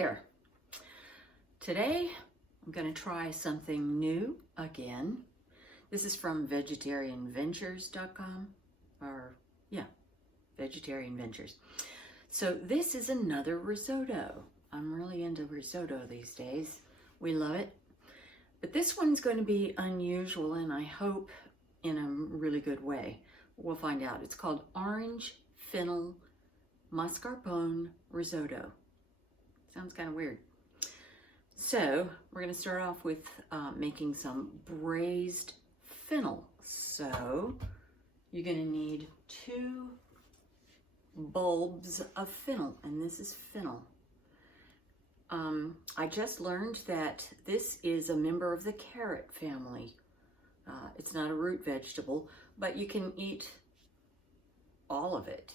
there. Today I'm going to try something new again. This is from vegetarianventures.com, or yeah, Vegetarian Ventures. So this is another risotto. I'm really into risotto these days. We love it. But this one's going to be unusual, and I hope in a really good way. We'll find out. It's called Orange Fennel Mascarpone Risotto. Sounds kind of weird. So we're going to start off with making some braised fennel. So you're going to need 2 bulbs of fennel, and this is fennel. I just learned that this is a member of the carrot family. It's not a root vegetable, but you can eat all of it.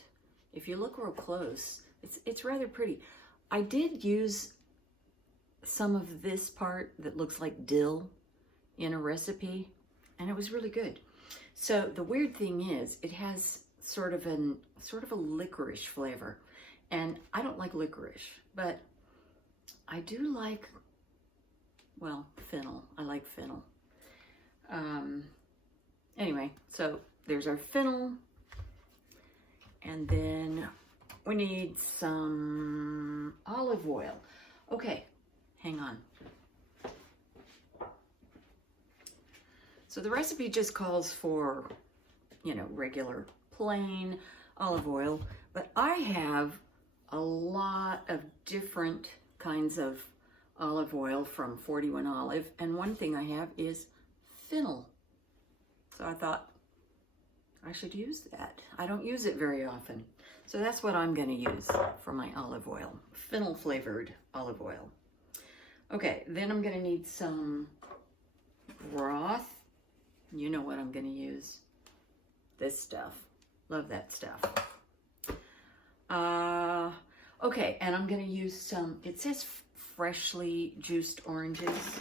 If you look real close, it's rather pretty. I did use some of this part that looks like dill in a recipe, and it was really good. So the weird thing is, it has sort of a licorice flavor, and I don't like licorice, but I do like, well, fennel. I like fennel. Anyway, so there's our fennel, and then we need some olive oil. Okay, hang on. So the recipe just calls for, regular plain olive oil, but I have a lot of different kinds of olive oil from 41 Olive, and one thing I have is fennel. So I thought I should use that. I don't use it very often. So that's what I'm going to use for my olive oil, fennel flavored olive oil. Okay, then I'm going to need some broth. You know what I'm going to use. This stuff. Love that stuff. Okay, and I'm going to use some, it says freshly juiced oranges.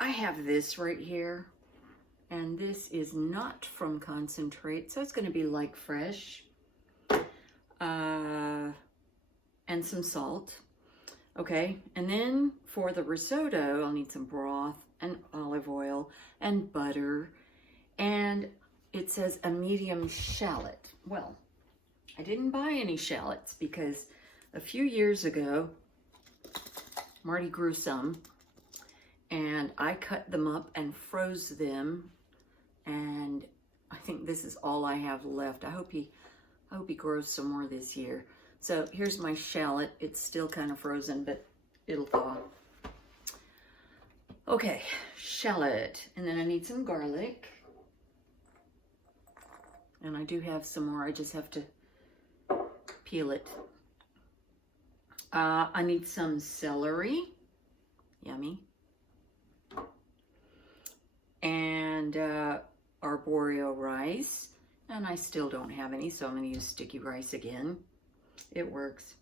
I have this right here, and this is not from concentrate, so it's going to be like fresh. And some salt. Okay, and then for the risotto, I'll need some broth and olive oil and butter, and it says a medium shallot. Well, I didn't buy any shallots because a few years ago, Marty grew some, and I cut them up and froze them, and I think this is all I have left. I hope he grows some more this year. So here's my shallot. It's still kind of frozen, but it'll thaw. Okay, shallot, and then I need some garlic, and I do have some more. I just have to peel it. I need some celery, yummy, and Arborio rice, and I still don't have any, so I'm going to use sticky rice again. It works.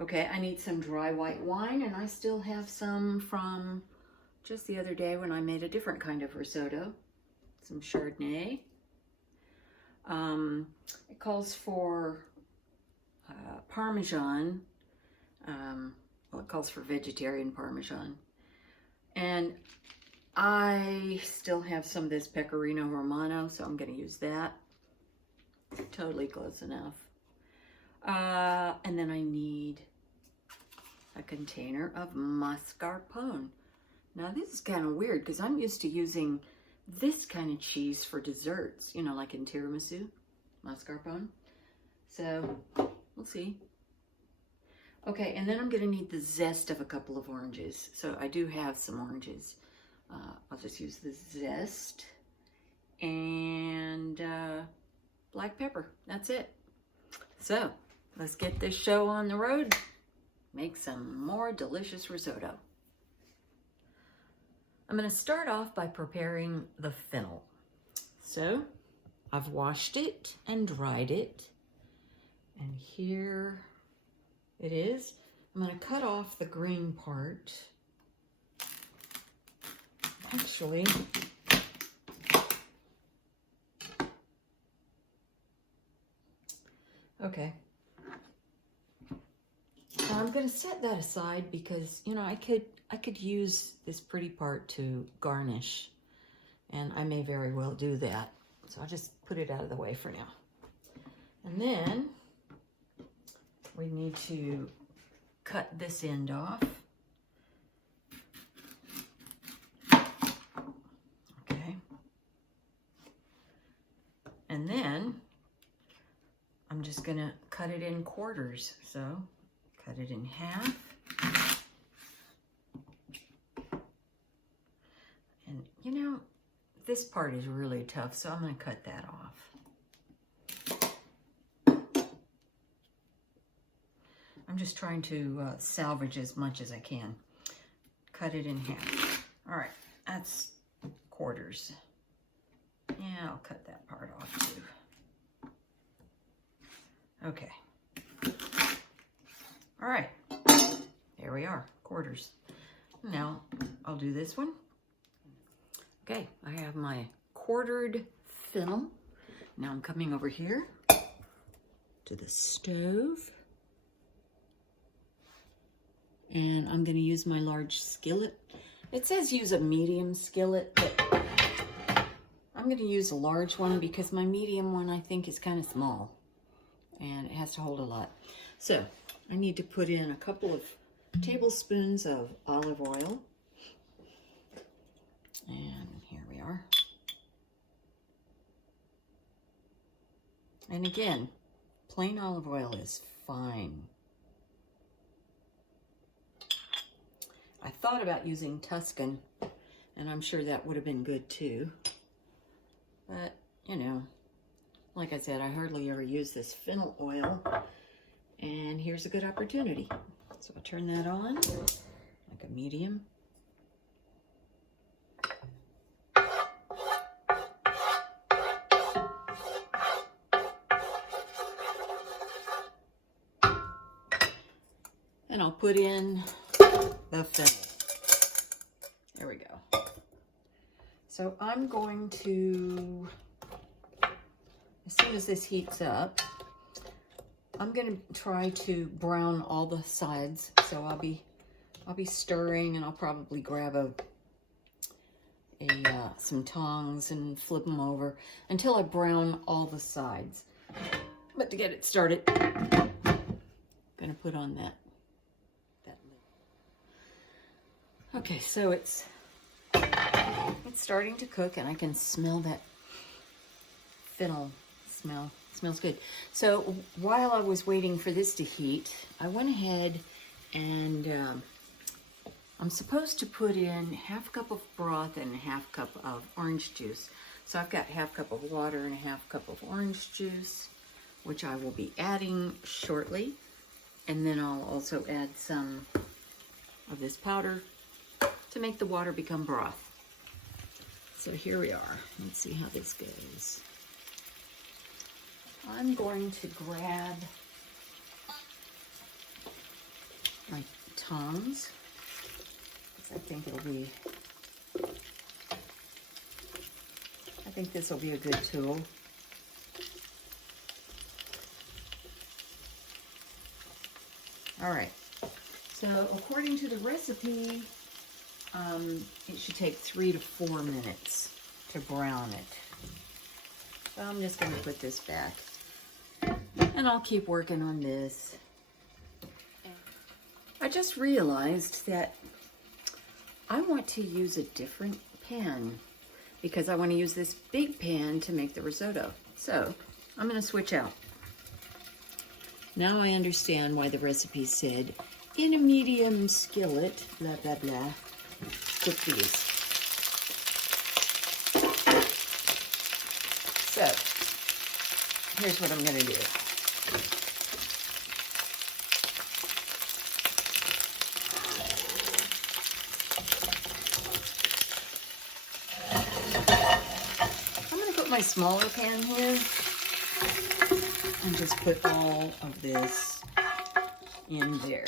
Okay, I need some dry white wine, and I still have some from just the other day when I made a different kind of risotto, some Chardonnay. It calls for Parmesan. Well, it calls for vegetarian Parmesan. And I still have some of this Pecorino Romano, so I'm going to use that. Totally close enough. And then I need a container of mascarpone. Now this is kind of weird because I'm used to using this kind of cheese for desserts, like in tiramisu, mascarpone. So we'll see. Okay, and then I'm going to need the zest of a couple of oranges. So I do have some oranges. I'll just use the zest and black pepper. That's it. So let's get this show on the road. Make some more delicious risotto. I'm going to start off by preparing the fennel. So I've washed it and dried it. And here it is. I'm going to cut off the green part. Actually, okay. I'm going to set that aside because, you know, I could use this pretty part to garnish, and I may very well do that. So I'll just put it out of the way for now. And then we need to cut this end off. Okay. And then I'm just going to cut it in quarters. So cut it in half. And you know, this part is really tough, so I'm going to cut that off. I'm just trying to salvage as much as I can. Cut it in half. All right, that's quarters. Yeah, I'll cut that part off too. Okay. All right, there we are, quarters. Now I'll do this one. Okay, I have my quartered fennel. Now I'm coming over here to the stove. And I'm going to use my large skillet. It says use a medium skillet, but I'm going to use a large one because my medium one I think is kind of small. And it has to hold a lot. So I need to put in a couple of tablespoons of olive oil. And here we are. And again, plain olive oil is fine. I thought about using Tuscan, and I'm sure that would have been good too. But, you know, like I said, I hardly ever use this fennel oil, and here's a good opportunity. So I'll turn that on, like a medium. And I'll put in the fennel. There we go. So I'm going to, as soon as this heats up, I'm going to try to brown all the sides. So I'll be stirring, and I'll probably grab some tongs and flip them over until I brown all the sides. But to get it started, I'm going to put on that lid. Okay, so it's starting to cook, and I can smell that fennel smell. It smells good. So while I was waiting for this to heat, I went ahead and I'm supposed to put in half cup of broth and half cup of orange juice. So I've got half cup of water and a half cup of orange juice, which I will be adding shortly. And then I'll also add some of this powder to make the water become broth. So here we are. Let's see how this goes. I'm going to grab my tongs. I think this will be a good tool. All right. So according to the recipe, it should take 3 to 4 minutes to brown it. So I'm just going to put this back, and I'll keep working on this. I just realized that I want to use a different pan because I want to use this big pan to make the risotto. So I'm going to switch out. Now I understand why the recipe said in a medium skillet, blah, blah, blah. Cook these. So, here's what I'm going to do. I'm going to put my smaller pan here and just put all of this in there.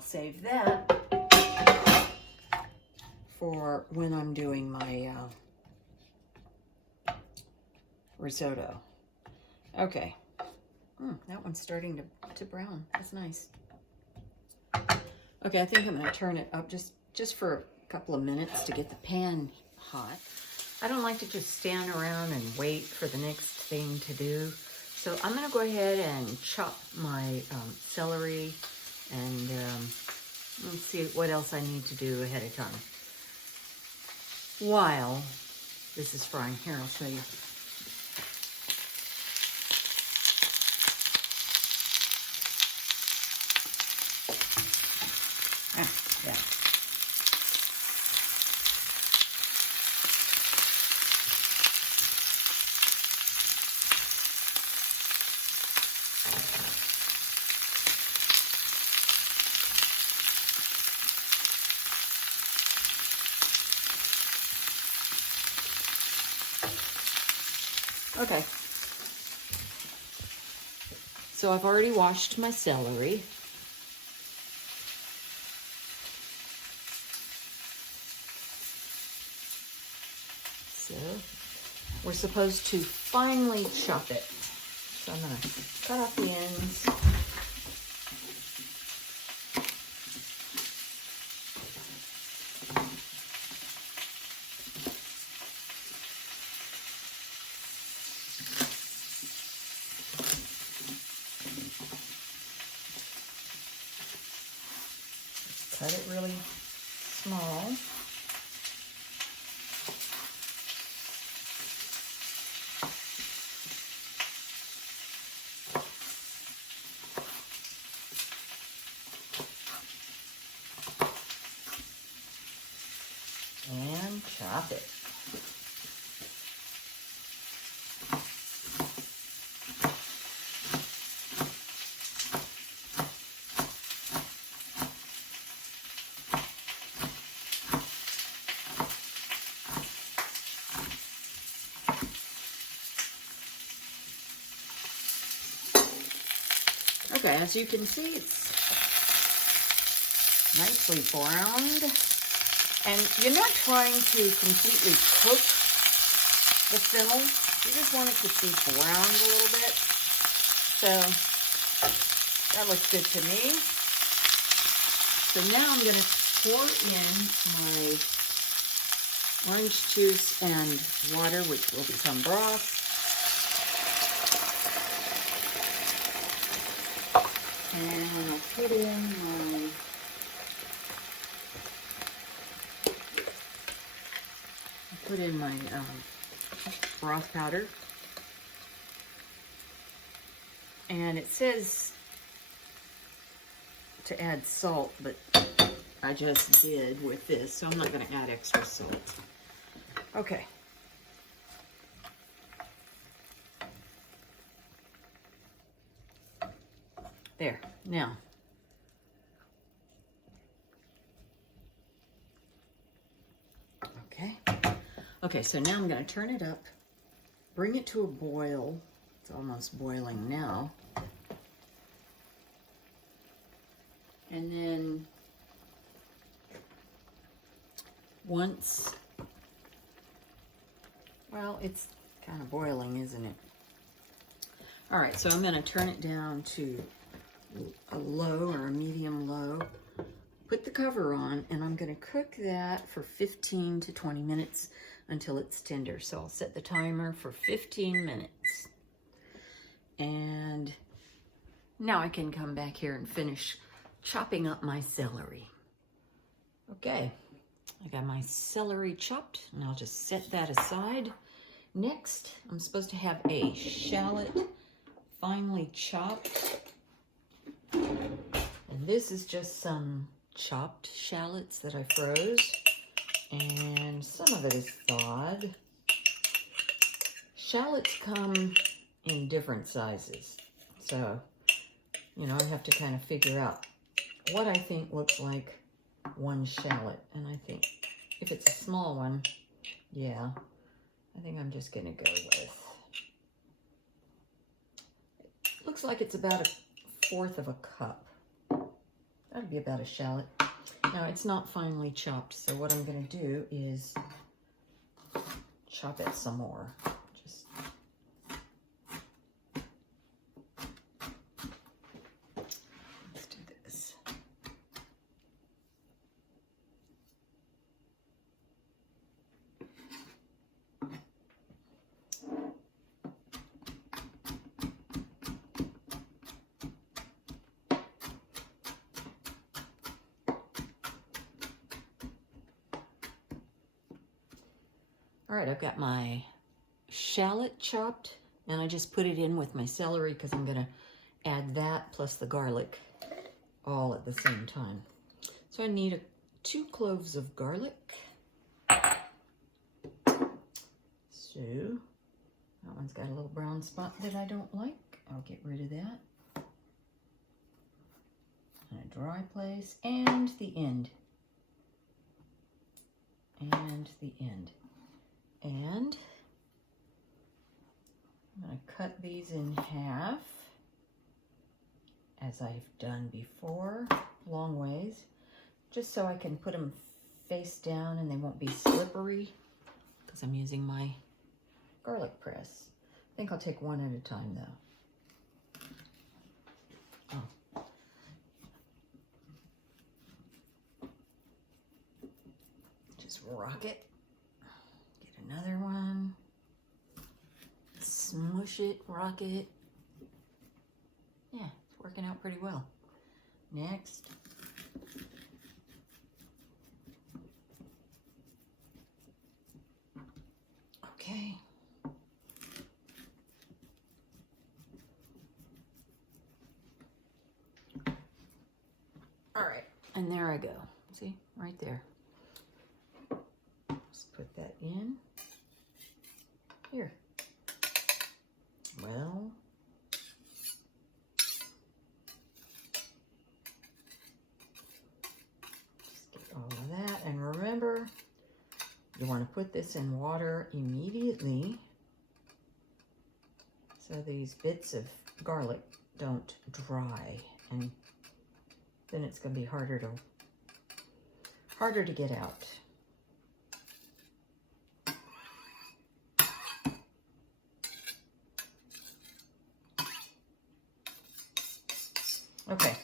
Save that for when I'm doing my risotto. Okay. That one's starting to brown. That's nice. Okay, I think I'm going to turn it up just for a couple of minutes to get the pan hot. I don't like to just stand around and wait for the next thing to do. So I'm going to go ahead and chop my celery and let's see what else I need to do ahead of time. While this is frying, here, I'll show you. Yeah. Okay. So I've already washed my celery. So we're supposed to finely chop it. So I'm going to cut off the ends. Cut it really small. And chop it. Okay, as you can see, it's nicely browned. And you're not trying to completely cook the fennel. You just want it to be browned a little bit. So that looks good to me. So now I'm going to pour in my orange juice and water, which will become broth. And I'll put in my broth powder. And it says to add salt, but I just did with this, so I'm not going to add extra salt. Okay. There. Now, okay, so now I'm going to turn it up, bring it to a boil. It's almost boiling now. And then once, well, it's kind of boiling, isn't it? All right, so I'm going to turn it down to a low or a medium low, put the cover on, and I'm going to cook that for 15 to 20 minutes until it's tender. So I'll set the timer for 15 minutes. And now I can come back here and finish chopping up my celery. Okay, I got my celery chopped, and I'll just set that aside. Next, I'm supposed to have a shallot finely chopped. And this is just some chopped shallots that I froze. And some of it is thawed. Shallots come in different sizes. So, you know, I have to kind of figure out what I think looks like one shallot. And I think if it's a small one, yeah, I think I'm just going to go with. It looks like it's about 1/4 of a cup. That'd be about a shallot. Now, it's not finely chopped, so what I'm going to do is chop it some more. Just All right, I've got my shallot chopped, and I just put it in with my celery because I'm gonna add that plus the garlic all at the same time. So I need 2 cloves of garlic. So that one's got a little brown spot that I don't like. I'll get rid of that. And a dry place, and the end. And the end. And I'm going to cut these in half, as I've done before, long ways, just so I can put them face down and they won't be slippery, because I'm using my garlic press. I think I'll take one at a time, though. Oh. Just rock it. Get another one. Smush it, rock it. Yeah, it's working out pretty well. Next. Okay. All right, and there I go. See, right there. Just put that in. Here. Well, just get all of that. And remember, you want to put this in water immediately so these bits of garlic don't dry, and then it's going to be harder to get out. Okay.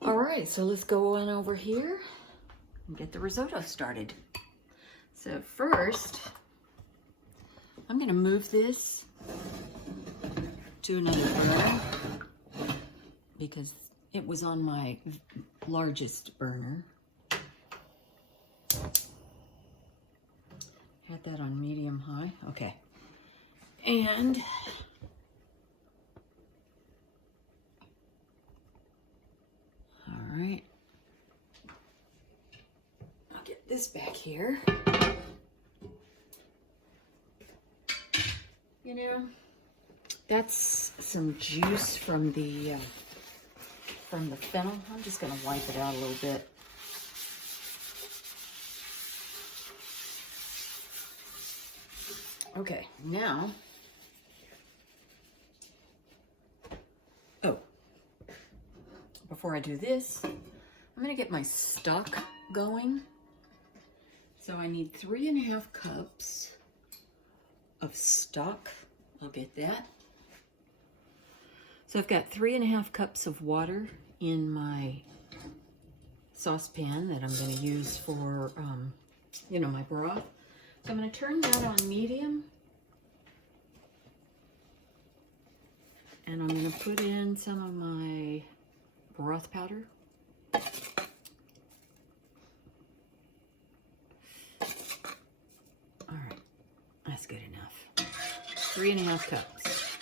All right, so let's go on over here and get the risotto started. So first, I'm going to move this to another burner because it was on my largest burner. Had that on medium high. Okay. And all right, I'll get this back here. You know, that's some juice from the fennel. I'm just gonna wipe it out a little bit. Okay, now, before I do this, I'm gonna get my stock going. So I need 3½ cups of stock. I'll get that. So I've got 3½ cups of water in my saucepan that I'm gonna use for, you know, my broth. So I'm gonna turn that on medium. And I'm gonna put in some of my broth powder. All right, that's good enough. 3½ cups.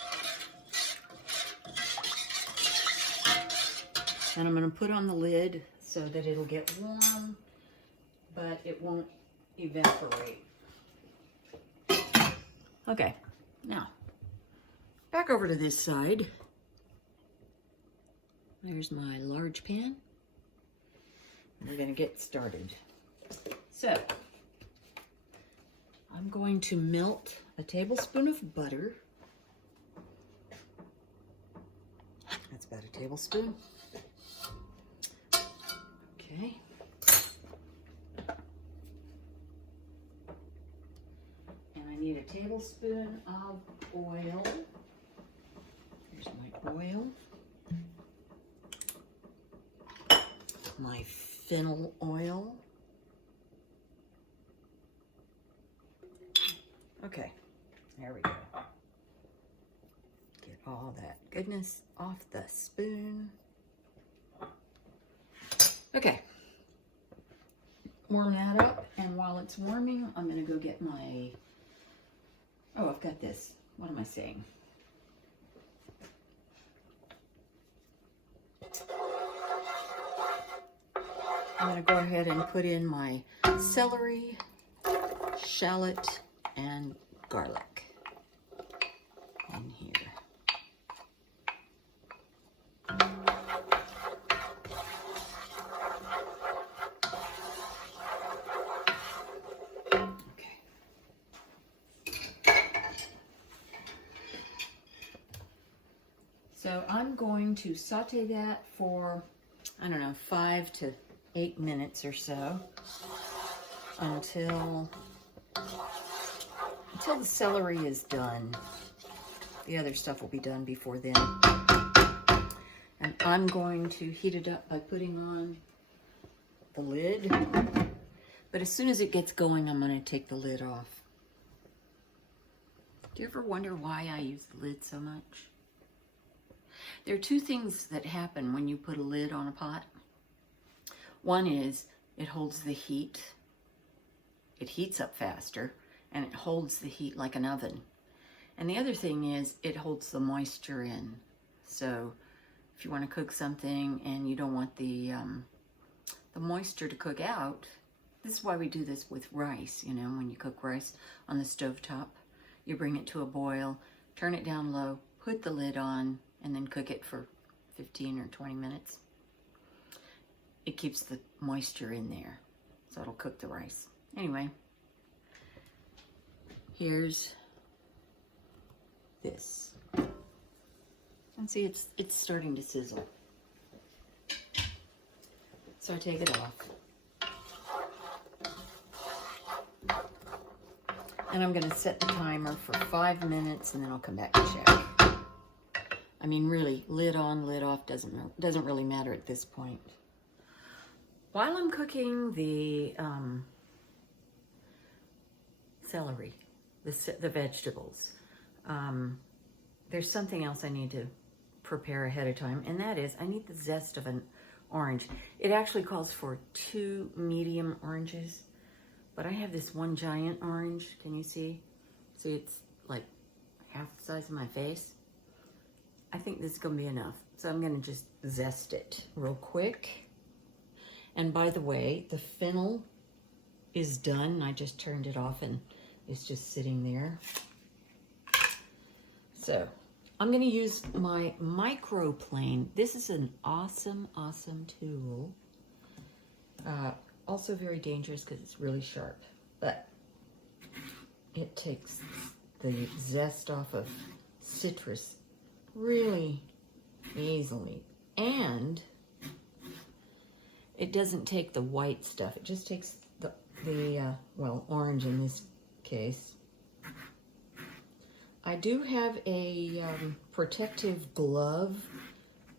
And I'm gonna put on the lid so that it'll get warm, but it won't evaporate. Okay, now, back over to this side. There's my large pan. We're gonna get started. So, I'm going to melt a tablespoon of butter. That's about a tablespoon. Okay. And I need a tablespoon of oil. Here's my oil. My fennel oil. Okay, there we go. Get all that goodness off the spoon. Okay, warm that up, and while it's warming, I'm going to go get my, oh, I've got this. What am I saying? I'm going to go ahead and put in my celery, shallot, and garlic in here. So I'm going to saute that for, I don't know, 5 to 8 minutes or so until the celery is done. The other stuff will be done before then. And I'm going to heat it up by putting on the lid. But as soon as it gets going, I'm going to take the lid off. Do you ever wonder why I use the lid so much? There are two things that happen when you put a lid on a pot. One is it holds the heat. It heats up faster, and it holds the heat like an oven. And the other thing is it holds the moisture in. So if you want to cook something and you don't want the moisture to cook out, this is why we do this with rice. You know, when you cook rice on the stovetop, you bring it to a boil, turn it down low, put the lid on, and then cook it for 15 or 20 minutes. It keeps the moisture in there, so it'll cook the rice. Anyway, here's this. And see, it's starting to sizzle. So I take it off. And I'm gonna set the timer for 5 minutes, and then I'll come back and check. I mean, really, lid on, lid off doesn't really matter at this point. While I'm cooking the celery, the vegetables, there's something else I need to prepare ahead of time, and that is I need the zest of an orange. It actually calls for 2 medium oranges, but I have this one giant orange. Can you see? See, it's like half the size of my face. I think this is going to be enough. So I'm going to just zest it real quick. And by the way, the fennel is done. I just turned it off and it's just sitting there. So I'm going to use my microplane. This is an awesome, awesome tool. Also very dangerous because it's really sharp. But it takes the zest off of citrus really easily, and it doesn't take the white stuff. It just takes the well, orange in this case. I do have a protective glove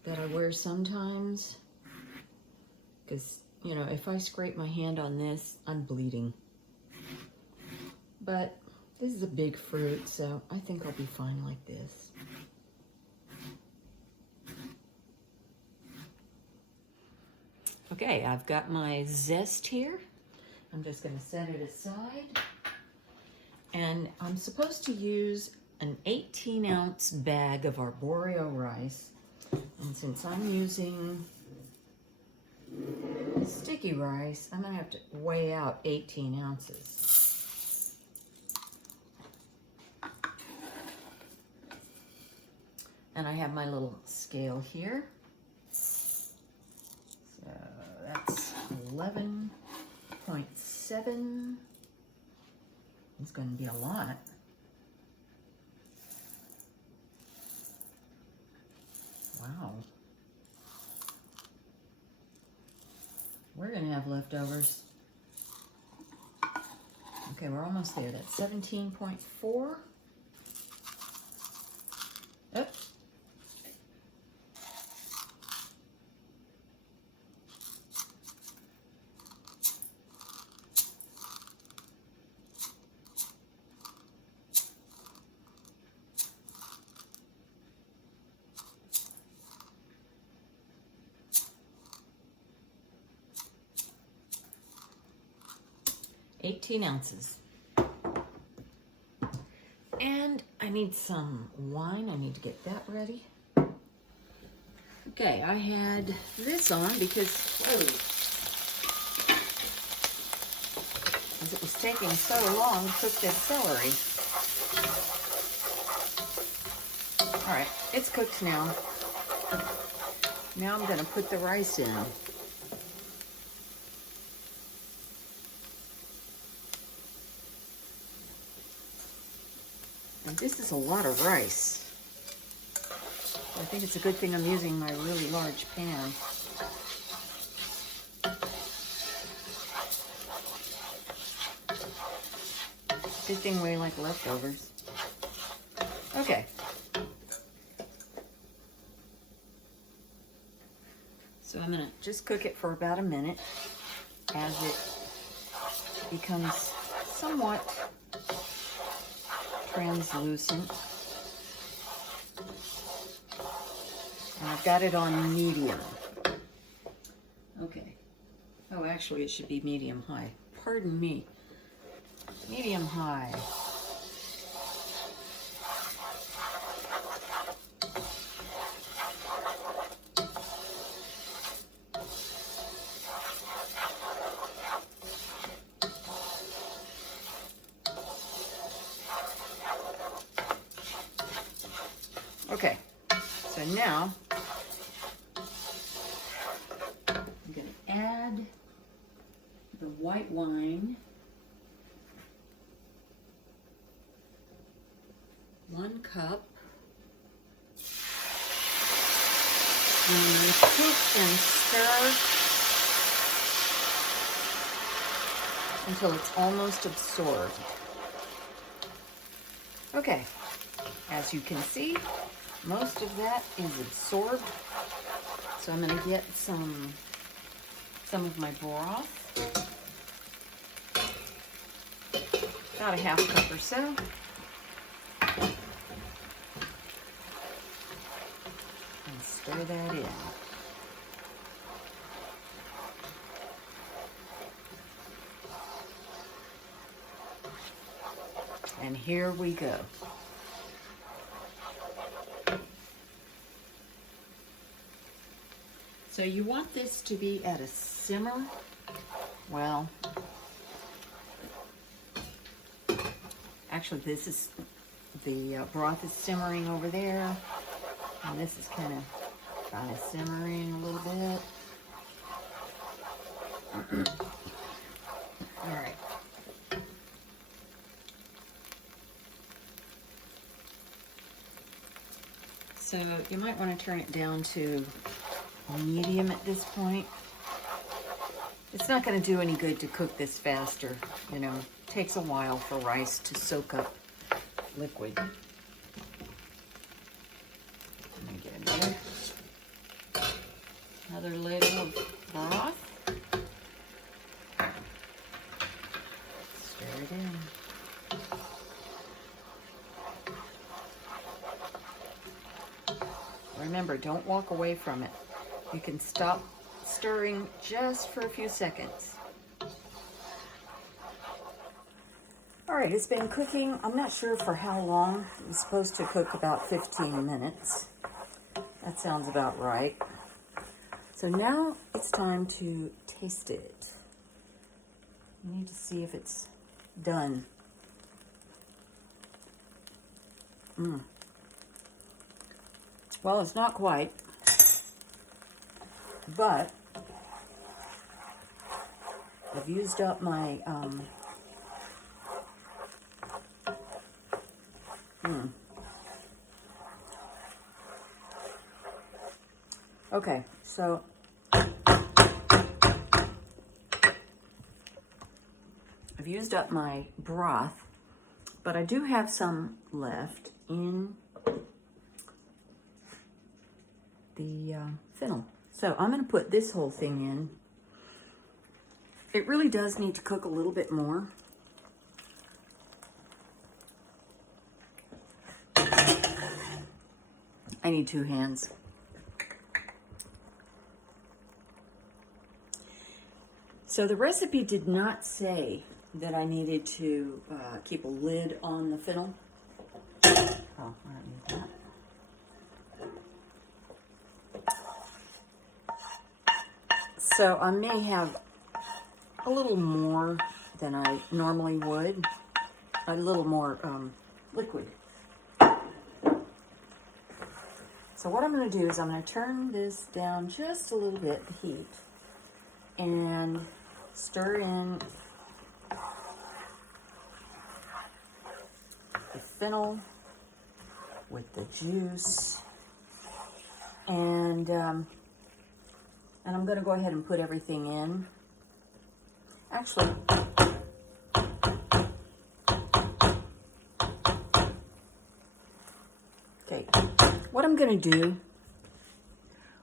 that I wear sometimes because, you know, if I scrape my hand on this, I'm bleeding. But this is a big fruit, so I think I'll be fine like this. Okay, I've got my zest here. I'm just going to set it aside. And I'm supposed to use an 18-ounce bag of Arborio rice. And since I'm using sticky rice, I'm going to have to weigh out 18 ounces. And I have my little scale here. So that's 11.7. It's going to be a lot. Wow. We're going to have leftovers. Okay, we're almost there. That's 17.4. Oops. 18 ounces. And I need some wine. I need to get that ready. Okay, I had this on because, as it was taking so long to cook that celery. All right, it's cooked now. Now I'm gonna put the rice in. And this is a lot of rice. I think it's a good thing I'm using my really large pan. Good thing we like leftovers. Okay. So I'm gonna just cook it for about a minute as it becomes somewhat translucent. And I've got it on medium. Okay. Oh, actually it should be medium high. Pardon me. Medium high. Okay, so now I'm going to add the white wine, 1 cup, and cook and stir until it's almost absorbed. Okay, as you can see, most of that is absorbed. So I'm going to get some of my broth, about a 1/2 cup or so. And stir that in. And here we go. So you want this to be at a simmer. Well, actually this is, the broth is simmering over there. And this is kind of simmering a little bit. All right. So you might want to turn it down to medium at this point. It's not going to do any good to cook this faster. You know, it takes a while for rice to soak up liquid. Let me get another ladle of broth. Stir it in. Remember, don't walk away from it. You can stop stirring just for a few seconds. All right, it's been cooking. I'm not sure for how long. It's supposed to cook about 15 minutes. That sounds about right. So now it's time to taste it. You need to see if it's done. Well, it's not quite, but I've used up my, Okay, so I've used up my broth, but I do have some left in the fennel. So I'm going to put this whole thing in. It really does need to cook a little bit more. I need 2 hands. So the recipe did not say that I needed to keep a lid on the fennel. Oh, I don't need that. So I may have a little more than I normally would, a little more liquid. So what I'm going to do is I'm going to turn this down just a little bit, the heat, and stir in the fennel with the juice, and I'm going to go ahead and put everything in. Actually, okay, what I'm going to do,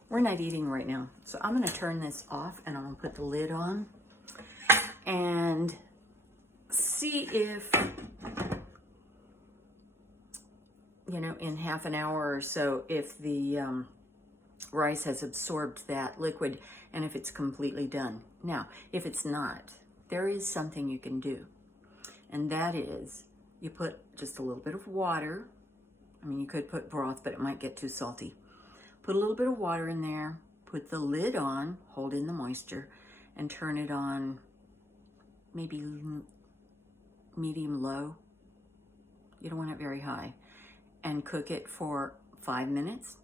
we're not eating right now, so I'm going to turn this off and I'm going to put the lid on and see if, you know, in half an hour or so, if the rice has absorbed that liquid and if it's completely done. Now, if it's not, there is something you can do, and that is you put just a little bit of water. I mean, you could put broth, but it might get too salty. Put a little bit of water in there, put the lid on, hold in the moisture, and turn it on maybe medium low. You don't want it very high. And cook it for 5 minutes.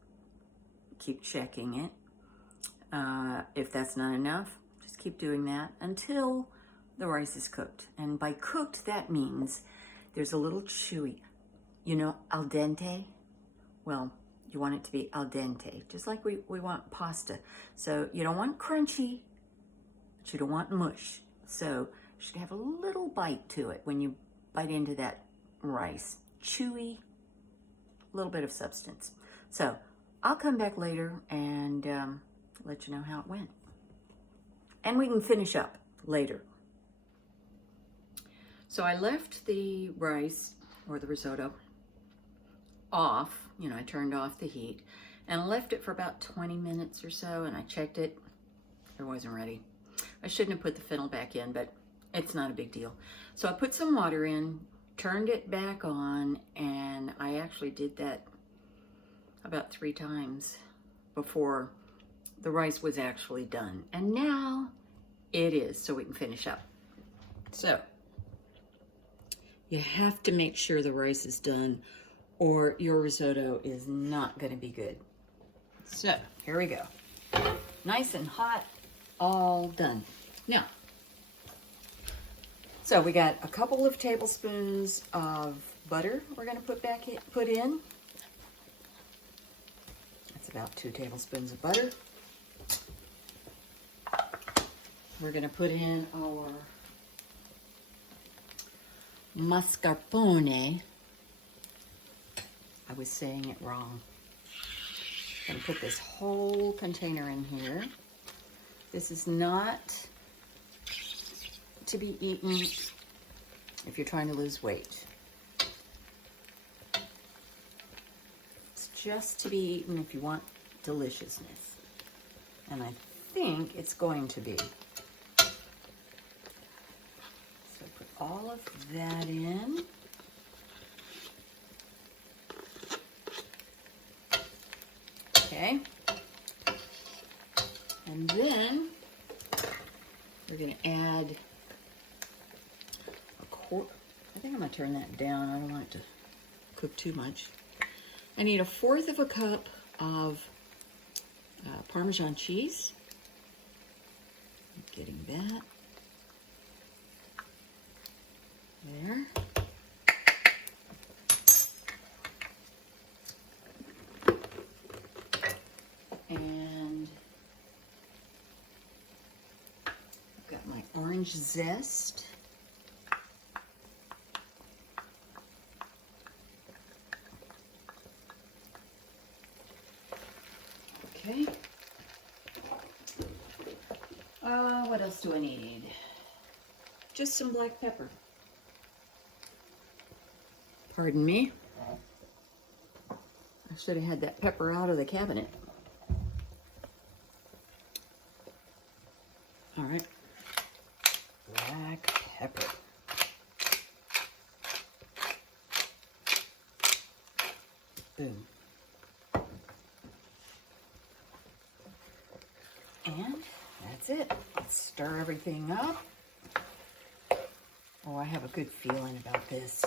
Keep checking it. If that's not enough, just keep doing that until the rice is cooked. And by cooked, that means there's a little chewy. You know, al dente? Well, you want it to be al dente, just like we want pasta. So you don't want crunchy, but you don't want mush. So you should have a little bite to it when you bite into that rice. Chewy, a little bit of substance. So I'll come back later and let you know how it went. And we can finish up later. So I left the rice, or the risotto, off. You know, I turned off the heat and left it for about 20 minutes or so, and I checked it. It wasn't ready. I shouldn't have put the fennel back in, but it's not a big deal. So I put some water in, turned it back on, and I actually did that about 3 times before the rice was actually done. And now it is, so we can finish up. So you have to make sure the rice is done or your risotto is not going to be good. So here we go. Nice and hot, all done. Now, so we got a couple of tablespoons of butter we're going to put in. That's about 2 tablespoons of butter. We're going to put in our mascarpone. I was saying it wrong. I'm going to put this whole container in here. This is not to be eaten if you're trying to lose weight. It's just to be eaten if you want deliciousness. And I think it's going to be. So put all of that in. Okay. And then we're going to add a quart. I think I'm going to turn that down. I don't want it to cook too much. I need 1/4 cup of Parmesan cheese. I'm getting that. There. And I've got my orange zest. Okay. What else do I need? Just some black pepper. Pardon me. I should have had that pepper out of the cabinet. All right. Black pepper. And that's it. Let's stir everything up. Oh, I have a good feeling about this.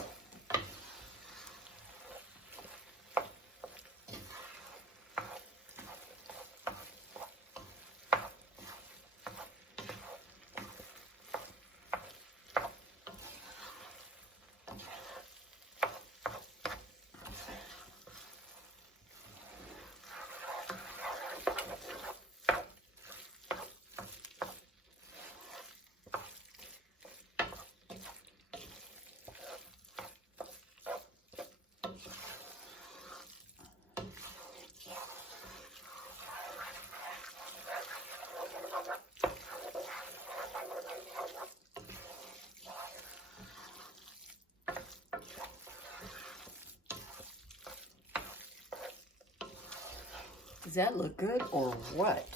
Does that look good or what?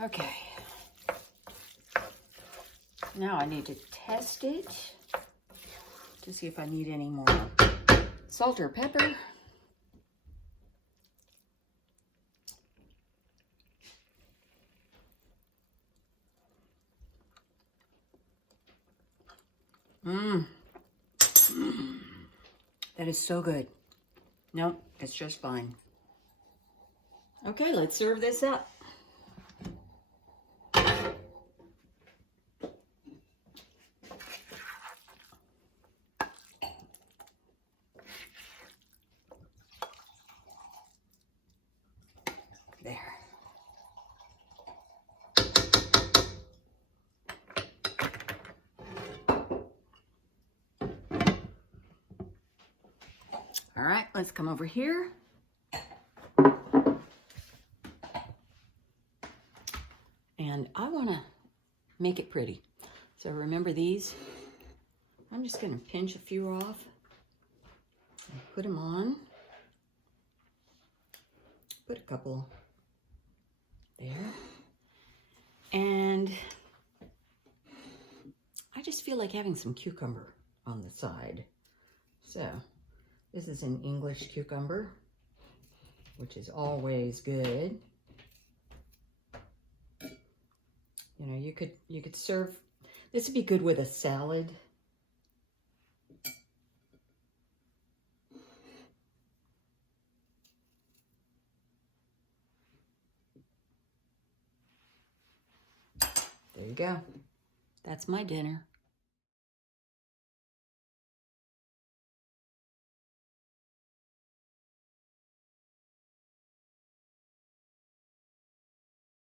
Okay. Now I need to test it to see if I need any more salt or pepper. That is so good. Nope, it's just fine. Okay, let's serve this up. There. All right, let's come over here. And I want to make it pretty. So remember these? I'm just going to pinch a few off and put them on. Put a couple there. And I just feel like having some cucumber on the side. So this is an English cucumber, which is always good. You know, you could serve, this would be good with a salad. There you go. That's my dinner.